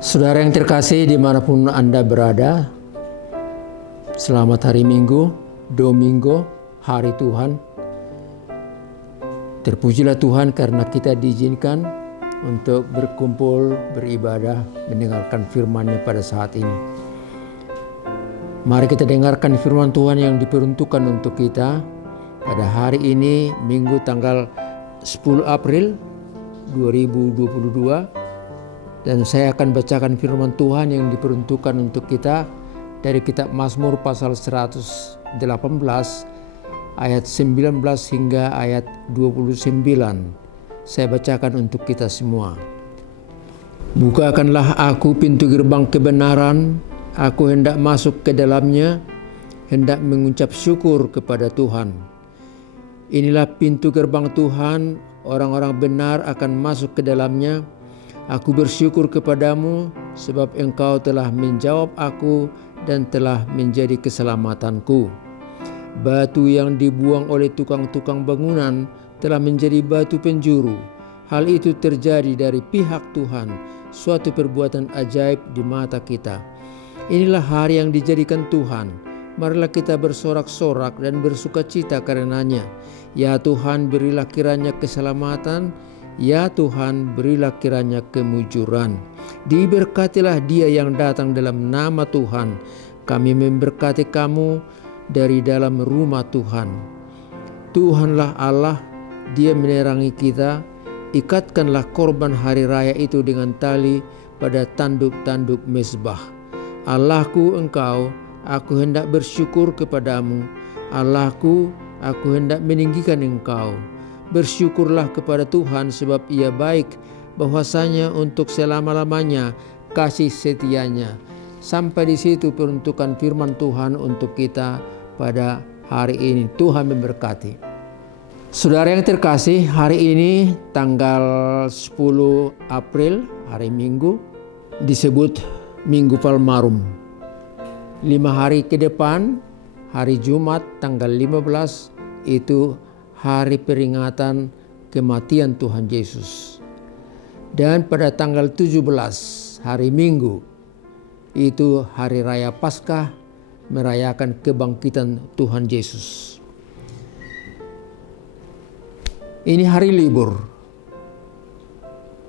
Saudara yang terkasih dimanapun Anda berada, selamat hari Minggu, Domingo, hari Tuhan. Terpujilah Tuhan karena kita diizinkan untuk berkumpul, beribadah, mendengarkan firman-Nya pada saat ini. Mari kita dengarkan firman Tuhan yang diperuntukkan untuk kita pada hari ini, Minggu tanggal 10 April 2022. Dan saya akan bacakan firman Tuhan yang diperuntukkan untuk kita dari kitab Mazmur pasal 118 ayat 19 hingga ayat 29. Saya bacakan untuk kita semua. Bukakanlah aku pintu gerbang kebenaran, aku hendak masuk ke dalamnya, hendak mengucap syukur kepada Tuhan. Inilah pintu gerbang Tuhan, orang-orang benar akan masuk ke dalamnya. Aku bersyukur kepadamu sebab engkau telah menjawab aku dan telah menjadi keselamatanku. Batu yang dibuang oleh tukang-tukang bangunan telah menjadi batu penjuru. Hal itu terjadi dari pihak Tuhan, suatu perbuatan ajaib di mata kita. Inilah hari yang dijadikan Tuhan. Marilah kita bersorak-sorak dan bersukacita karenanya. Ya Tuhan, berilah kiranya keselamatan. Ya Tuhan, berilah kiranya kemujuran. Diberkatilah dia yang datang dalam nama Tuhan. Kami memberkati kamu dari dalam rumah Tuhan. Tuhanlah Allah, Dia menerangi kita. Ikatkanlah korban hari raya itu dengan tali pada tanduk-tanduk mezbah. Allahku engkau, aku hendak bersyukur kepadamu. Allahku, aku hendak meninggikan engkau. Bersyukurlah kepada Tuhan sebab Ia baik, bahwasanya untuk selama-lamanya kasih setianya. Sampai di situ peruntukan firman Tuhan untuk kita pada hari ini. Tuhan memberkati. Saudara yang terkasih, hari ini tanggal 10 April, hari Minggu, disebut Minggu Palmarum. 5 hari ke depan, hari Jumat tanggal 15 itu hari peringatan kematian Tuhan Yesus. Dan pada tanggal 17 hari Minggu itu hari raya Paskah, merayakan kebangkitan Tuhan Yesus. Ini hari libur.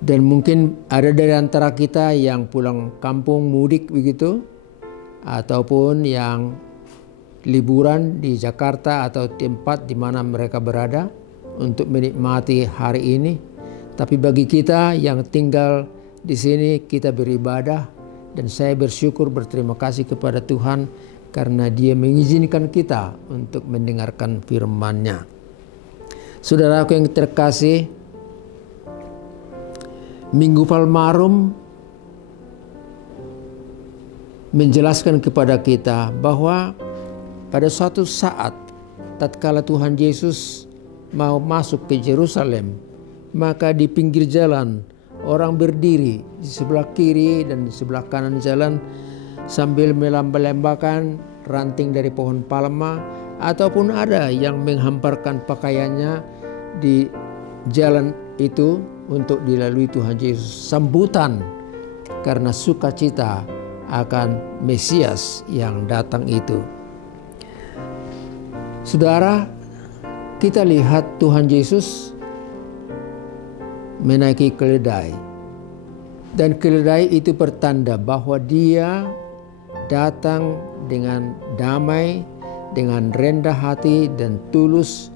Dan mungkin ada dari antara kita yang pulang kampung mudik begitu, ataupun yang liburan di Jakarta atau tempat di mana mereka berada untuk menikmati hari ini. Tapi bagi kita yang tinggal di sini, kita beribadah dan saya bersyukur, berterima kasih kepada Tuhan karena Dia mengizinkan kita untuk mendengarkan firman-Nya. Saudaraku yang terkasih, Minggu Palmarum menjelaskan kepada kita bahwa pada suatu saat, tatkala Tuhan Yesus mau masuk ke Yerusalem, maka di pinggir jalan orang berdiri di sebelah kiri dan di sebelah kanan jalan sambil melambang-lambangkan ranting dari pohon palma, ataupun ada yang menghamparkan pakaiannya di jalan itu untuk dilalui Tuhan Yesus. Sambutan karena sukacita akan Mesias yang datang itu. Saudara, kita lihat Tuhan Yesus menaiki keledai. Dan keledai itu pertanda bahwa Dia datang dengan damai, dengan rendah hati dan tulus,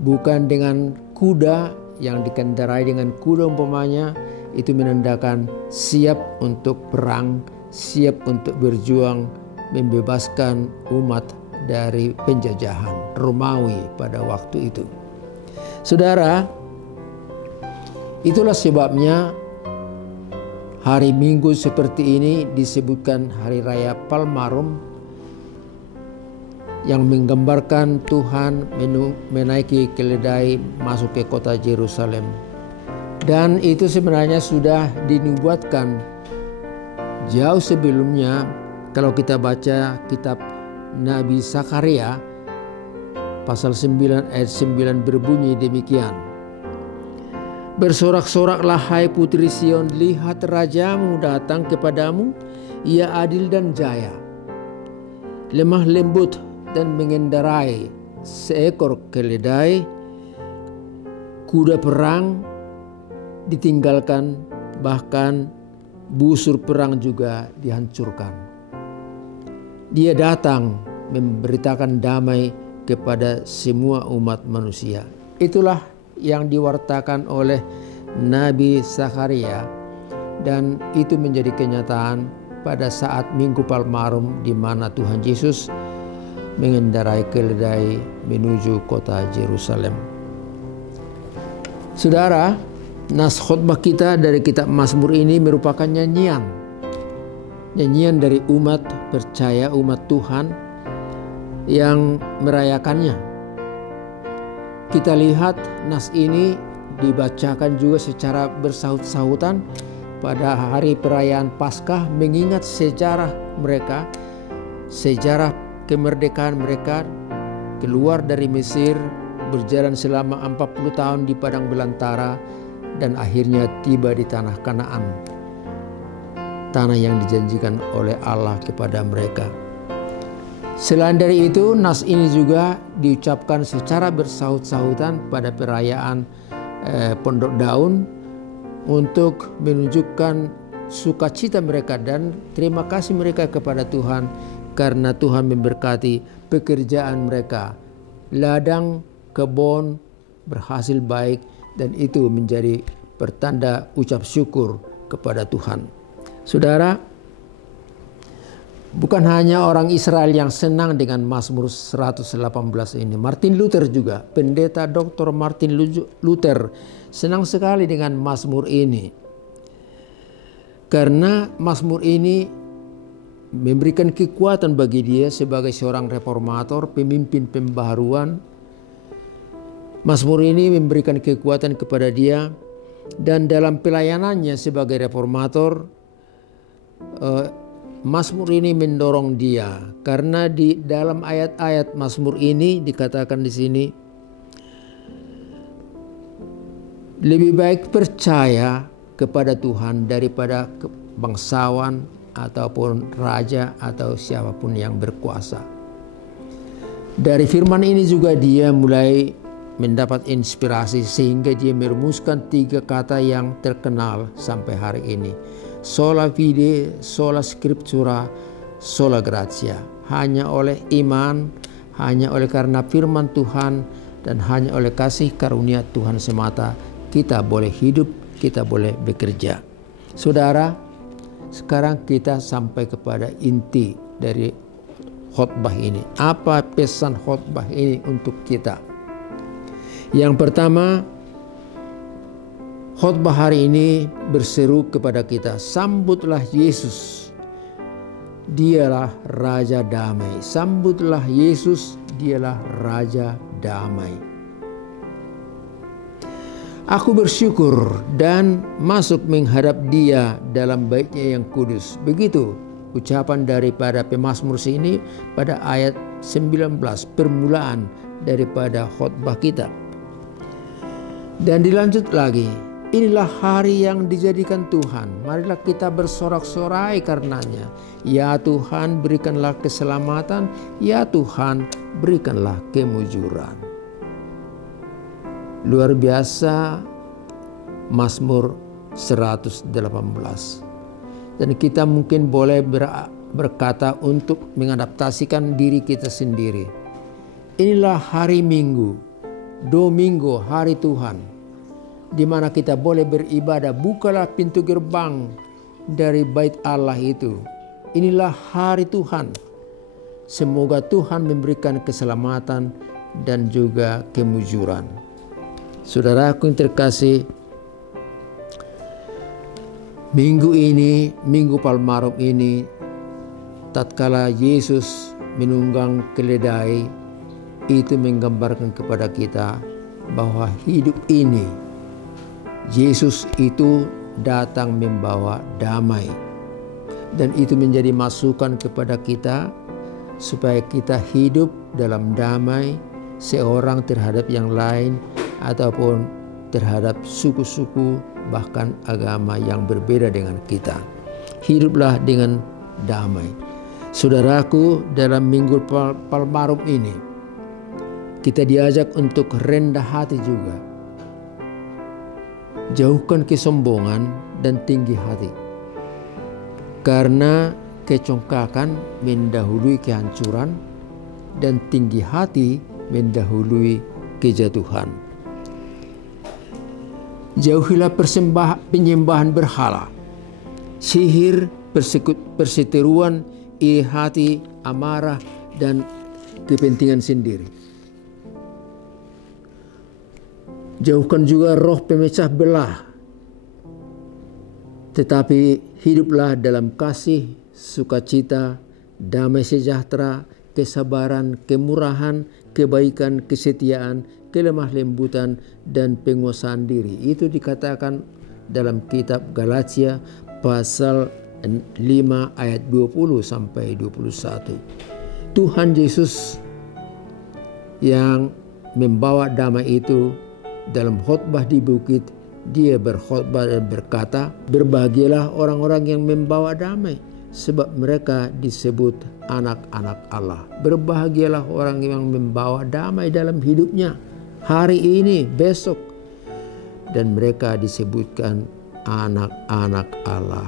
bukan dengan kuda yang dikendarai dengan kuda umpamanya. Itu menandakan siap untuk perang, siap untuk berjuang, membebaskan umat dari penjajahan Romawi pada waktu itu. Saudara, itulah sebabnya hari Minggu seperti ini disebutkan hari raya Palmarum yang menggambarkan Tuhan menaiki keledai masuk ke kota Yerusalem. Dan itu sebenarnya sudah dinubuatkan jauh sebelumnya. Kalau kita baca kitab Nabi Zakaria pasal 9 ayat 9 berbunyi demikian. Bersorak-soraklah hai putri Sion, lihat rajamu datang kepadamu, ia adil dan jaya, lemah lembut dan mengendarai seekor keledai, kuda perang ditinggalkan, bahkan busur perang juga dihancurkan. Dia datang memberitakan damai kepada semua umat manusia. Itulah yang diwartakan oleh Nabi Zakharia, dan itu menjadi kenyataan pada saat Minggu Palmarum, di mana Tuhan Yesus mengendarai keledai menuju kota Yerusalem. Saudara, nas khotbah kita dari kitab Mazmur ini merupakan nyanyian dari umat percaya, umat Tuhan yang merayakannya. Kita lihat nas ini dibacakan juga secara bersahut-sahutan pada hari perayaan Paskah, mengingat sejarah mereka, sejarah kemerdekaan mereka, keluar dari Mesir, berjalan selama 40 tahun di padang belantara, dan akhirnya tiba di tanah Kanaan, tanah yang dijanjikan oleh Allah kepada mereka. Selain dari itu, nas ini juga diucapkan secara bersahut-sahutan pada perayaan Pondok Daun untuk menunjukkan sukacita mereka dan terima kasih mereka kepada Tuhan karena Tuhan memberkati pekerjaan mereka. Ladang, kebun berhasil baik, dan itu menjadi pertanda ucap syukur kepada Tuhan. Saudara, bukan hanya orang Israel yang senang dengan Mazmur 118 ini. Martin Luther juga, pendeta Dr. Martin Luther senang sekali dengan Mazmur ini. Karena Mazmur ini memberikan kekuatan bagi dia sebagai seorang reformator, pemimpin pembaharuan. Mazmur ini memberikan kekuatan kepada dia, dan dalam pelayanannya sebagai reformator, Mazmur ini mendorong dia, karena di dalam ayat-ayat Mazmur ini dikatakan di sini, lebih baik percaya kepada Tuhan daripada bangsawan ataupun raja atau siapapun yang berkuasa. Dari firman ini juga dia mulai mendapat inspirasi sehingga dia merumuskan 3 kata yang terkenal sampai hari ini. Sola fide, sola scriptura, sola gratia. Hanya oleh iman, hanya oleh karena firman Tuhan, dan hanya oleh kasih karunia Tuhan semata kita boleh hidup, kita boleh bekerja. Saudara, sekarang kita sampai kepada inti dari khotbah ini. Apa pesan khotbah ini untuk kita? Yang pertama, khotbah hari ini berseru kepada kita, sambutlah Yesus, dialah Raja Damai. Sambutlah Yesus, dialah Raja Damai. Aku bersyukur dan masuk menghadap Dia dalam baitnya yang kudus. Begitu ucapan daripada pemazmur ini pada ayat 19, permulaan daripada khotbah kita. Dan dilanjut lagi, inilah hari yang dijadikan Tuhan, marilah kita bersorak-sorai karenanya. Ya Tuhan, berikanlah keselamatan, ya Tuhan, berikanlah kemujuran. Luar biasa Mazmur 118. Dan kita mungkin boleh berkata untuk mengadaptasikan diri kita sendiri. Inilah hari Minggu, Domingo, hari Tuhan, di mana kita boleh beribadah. Bukalah pintu gerbang dari bait Allah itu. Inilah hari Tuhan. Semoga Tuhan memberikan keselamatan dan juga kemujuran. Saudaraku yang terkasih, minggu ini, Minggu Palmarum ini, tatkala Yesus menunggang keledai, itu menggambarkan kepada kita bahwa hidup ini Yesus itu datang membawa damai, dan itu menjadi masukan kepada kita supaya kita hidup dalam damai, seorang terhadap yang lain ataupun terhadap suku-suku bahkan agama yang berbeda dengan kita. Hiduplah dengan damai. Saudaraku, dalam Minggu Palmarum ini kita diajak untuk rendah hati juga. Jauhkan kesombongan dan tinggi hati. Karena kecongkakan mendahului kehancuran dan tinggi hati mendahului kejatuhan. Jauhilah penyembahan berhala, sihir, perseteruan, iri hati, amarah, dan kepentingan sendiri. Jauhkan juga roh pemecah belah, tetapi hiduplah dalam kasih, sukacita, damai sejahtera, kesabaran, kemurahan, kebaikan, kesetiaan, kelemah lembutan, dan penguasaan diri. Itu dikatakan dalam kitab Galatia pasal 5 ayat 20 sampai 21. Tuhan Yesus yang membawa damai itu dalam khotbah di bukit, dia berkhotbah dan berkata, berbahagialah orang-orang yang membawa damai, sebab mereka disebut anak-anak Allah. Berbahagialah orang yang membawa damai dalam hidupnya, hari ini, besok, dan mereka disebutkan anak-anak Allah.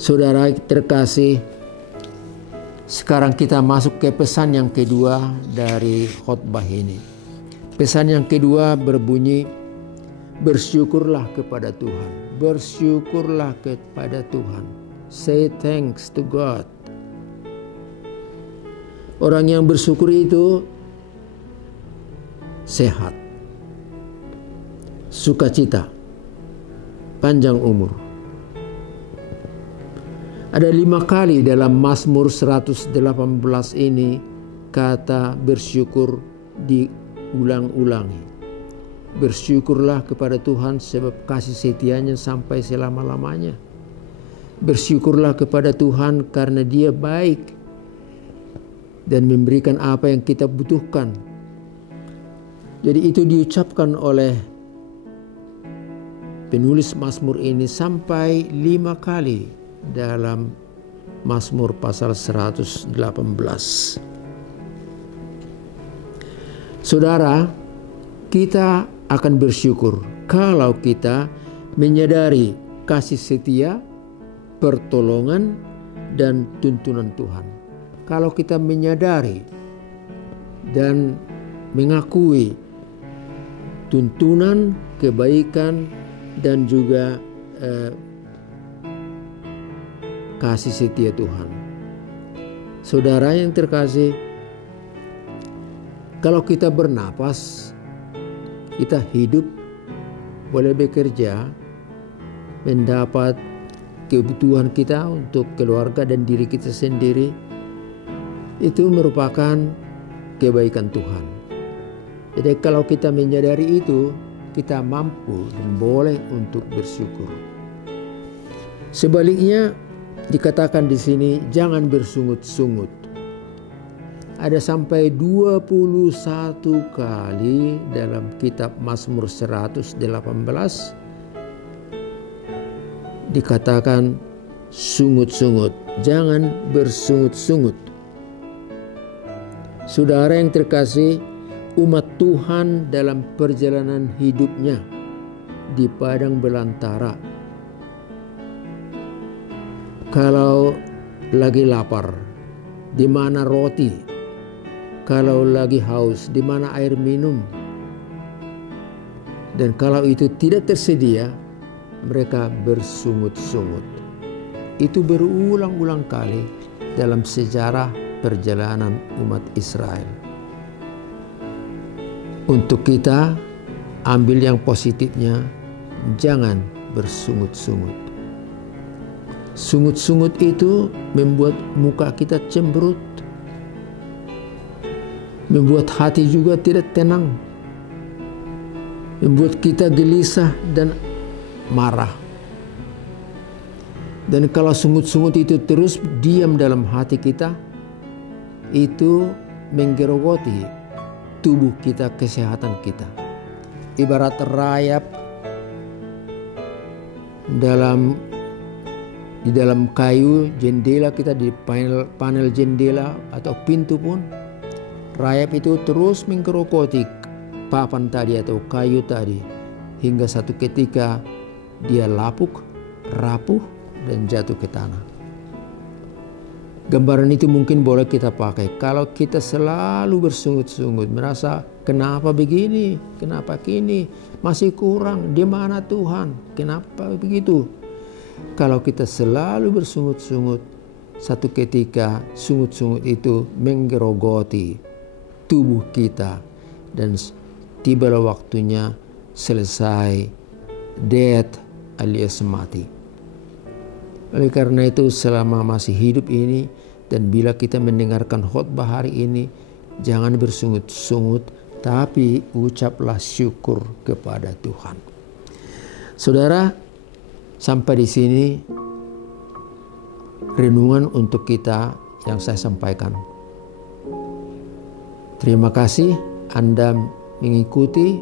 Saudara terkasih, sekarang kita masuk ke pesan yang kedua dari khotbah ini. Pesan yang kedua berbunyi, bersyukurlah kepada Tuhan. Bersyukurlah kepada Tuhan. Say thanks to God. Orang yang bersyukur itu sehat, sukacita, panjang umur. Ada 5 kali dalam Mazmur 118 ini kata bersyukur diulang-ulangi. Bersyukurlah kepada Tuhan sebab kasih setianya sampai selama-lamanya. Bersyukurlah kepada Tuhan karena Dia baik dan memberikan apa yang kita butuhkan. Jadi itu diucapkan oleh penulis Mazmur ini sampai 5 kali dalam Mazmur pasal 118. Saudara, kita akan bersyukur kalau kita menyadari kasih setia, pertolongan, dan tuntunan Tuhan. Kalau kita menyadari dan mengakui tuntunan, kebaikan, dan juga kasih setia Tuhan. Saudara yang terkasih, kalau kita bernapas, kita hidup, boleh bekerja, mendapat kebutuhan kita untuk keluarga dan diri kita sendiri, itu merupakan kebaikan Tuhan. Jadi kalau kita menyadari itu, kita mampu dan boleh untuk bersyukur. Sebaliknya, dikatakan di sini jangan bersungut-sungut. Ada sampai 21 kali dalam kitab Mazmur 118 dikatakan sungut-sungut, jangan bersungut-sungut. Saudara yang terkasih, umat Tuhan dalam perjalanan hidupnya di padang belantara, kalau lagi lapar, di mana roti? Kalau lagi haus, di mana air minum? Dan kalau itu tidak tersedia, mereka bersungut-sungut. Itu berulang-ulang kali dalam sejarah perjalanan umat Israel. Untuk kita, ambil yang positifnya, jangan bersungut-sungut. Sungut-sungut itu membuat muka kita cemberut, membuat hati juga tidak tenang, membuat kita gelisah dan marah. Dan kalau sungut-sungut itu terus diam dalam hati kita, itu menggerogoti tubuh kita, kesehatan kita. ibarat rayap di dalam kayu jendela kita, di panel jendela atau pintu pun, rayap itu terus menggerogoti papan tadi atau kayu tadi hingga satu ketika dia lapuk, rapuh, dan jatuh ke tanah. Gambaran itu mungkin boleh kita pakai kalau kita selalu bersungut-sungut, merasa kenapa begini, kenapa kini, masih kurang, di mana Tuhan, kenapa begitu. Kalau kita selalu bersungut-sungut, satu ketika sungut-sungut itu menggerogoti tubuh kita dan tibalah waktunya selesai, death alias mati. Oleh karena itu selama masih hidup ini dan bila kita mendengarkan khotbah hari ini, jangan bersungut-sungut, tapi ucaplah syukur kepada Tuhan. Saudara, sampai di sini renungan untuk kita yang saya sampaikan. Terima kasih Anda mengikuti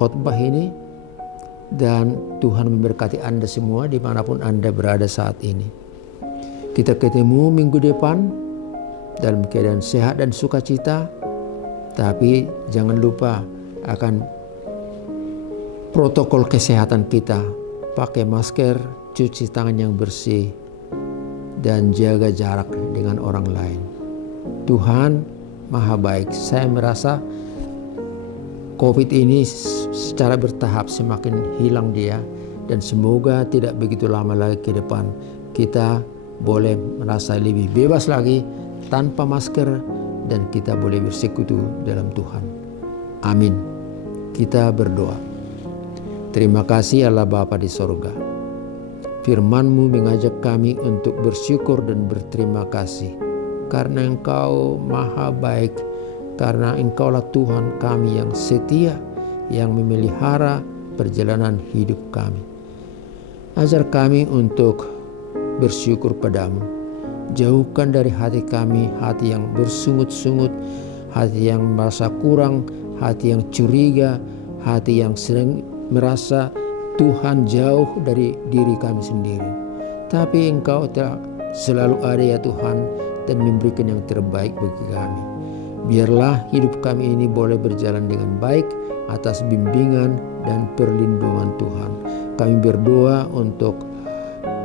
khotbah ini. Dan Tuhan memberkati Anda semua dimanapun Anda berada saat ini. Kita ketemu minggu depan dalam keadaan sehat dan sukacita. Tapi jangan lupa akan protokol kesehatan kita. Pakai masker, cuci tangan yang bersih, dan jaga jarak dengan orang lain. Tuhan Maha Baik. Saya merasa COVID ini secara bertahap semakin hilang dia, dan semoga tidak begitu lama lagi ke depan kita boleh merasa lebih bebas lagi tanpa masker dan kita boleh bersekutu dalam Tuhan. Amin. Kita berdoa. Terima kasih Allah Bapa di sorga. Firman-Mu mengajak kami untuk bersyukur dan berterima kasih karena Engkau Maha Baik, karena Engkaulah Tuhan kami yang setia, yang memelihara perjalanan hidup kami. Ajar kami untuk bersyukur padamu. Jauhkan dari hati kami hati yang bersungut-sungut, hati yang merasa kurang, hati yang curiga, hati yang sering merasa Tuhan jauh dari diri kami sendiri. Tapi Engkau telah selalu ada ya Tuhan, dan memberikan yang terbaik bagi kami. Biarlah hidup kami ini boleh berjalan dengan baik atas bimbingan dan perlindungan Tuhan. Kami berdoa untuk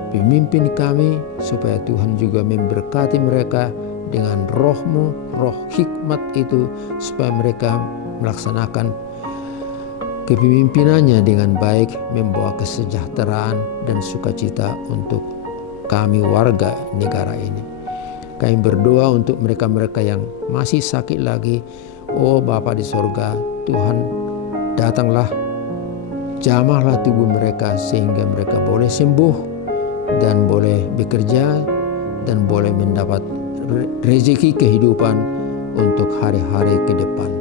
pemimpin kami supaya Tuhan juga memberkati mereka dengan roh-Mu, roh hikmat itu, supaya mereka melaksanakan kepemimpinannya dengan baik, membawa kesejahteraan dan sukacita untuk kami warga negara ini. Kami berdoa untuk mereka-mereka yang masih sakit lagi. Oh Bapa di sorga, Tuhan datanglah, jamahlah tubuh mereka sehingga mereka boleh sembuh dan boleh bekerja dan boleh mendapat rezeki kehidupan untuk hari-hari ke depan.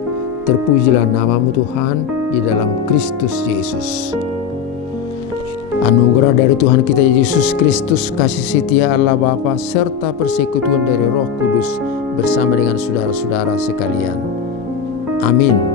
Terpujilah nama-Mu Tuhan di dalam Kristus Yesus. Anugerah dari Tuhan kita Yesus Kristus, kasih setia Allah Bapa, serta persekutuan dari Roh Kudus bersama dengan saudara-saudara sekalian. Amin.